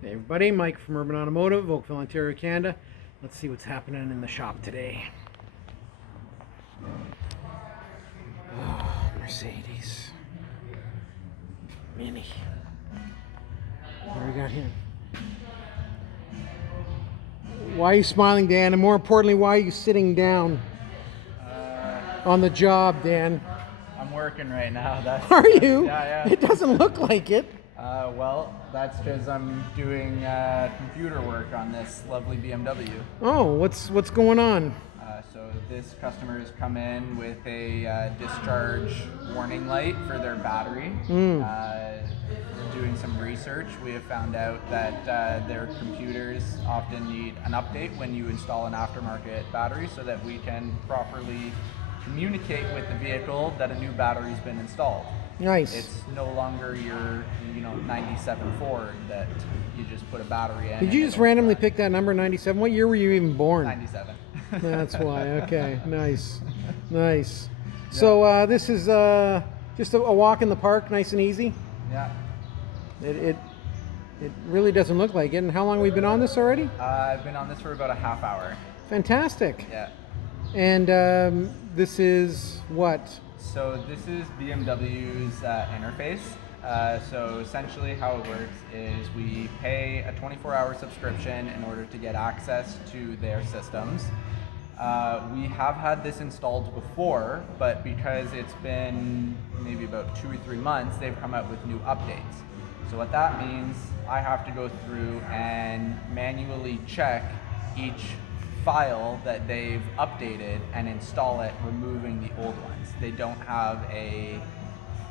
Hey everybody, Mike from Urban Automotive, Oakville, Ontario, Canada. Let's see what's happening in the shop today. Oh, Mercedes Mini. What do we got here? Why are you smiling, Dan? And more importantly, why are you sitting down on the job, Dan? I'm working right now. Are you? Yeah. It doesn't look like it. Well, that's because I'm doing computer work on this lovely BMW. Oh, what's going on? So this customer has come in with a discharge warning light for their battery. Doing some research, we have found out that their computers often need an update when you install an aftermarket battery, so that we can properly communicate with the vehicle that a new battery's been installed. Nice. It's no longer your 97 Ford that you just put a battery in. Did you just randomly pick that number, 97? What year were you even born? 97. That's why. Okay. Nice. Nice. So this is just a walk in the park, nice and easy. Yeah. It really doesn't look like it. And how long have we been on this already? I've been on this for about a half hour. Fantastic. Yeah. And this is what? So this is BMW's interface. So essentially how it works is we pay a 24-hour subscription in order to get access to their systems. We have had this installed before, but because it's been maybe about 2 or 3 months, they've come out with new updates. So what that means, I have to go through and manually check each file that they've updated and install it, removing the old ones. They don't have a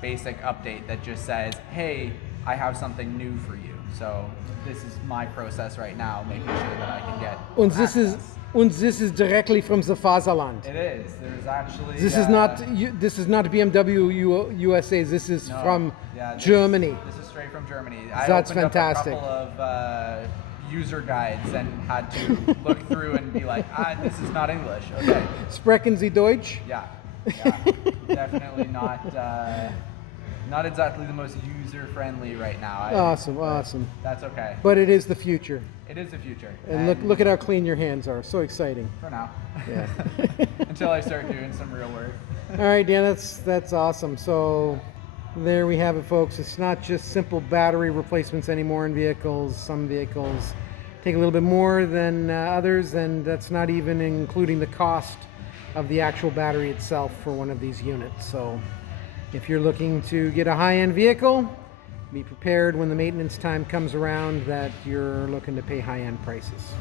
basic update that just says, hey, I have something new for you. So this is my process right now, making sure that I can get access. Und this is directly from the Fatherland. It is. There's actually. This is not. This is not BMW USA. This is from Germany. This is straight from Germany. That's I fantastic. opened up a couple of user guides and had to look through and be like, this is not English. Okay. Sprechen Sie Deutsch? Yeah. Definitely not exactly the most user-friendly right now. Awesome. That's okay. But it is the future. It is the future. And look at how clean your hands are. So exciting. For now. Yeah. Until I start doing some real work. All right, Dan, that's awesome. So there we have it, folks. It's not just simple battery replacements anymore in vehicles. Some vehicles take a little bit more than others, and that's not even including the cost of the actual battery itself for one of these units. So if you're looking to get a high-end vehicle, be prepared when the maintenance time comes around that you're looking to pay high-end prices.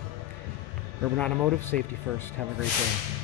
Urban Automotive, safety first. Have a great day.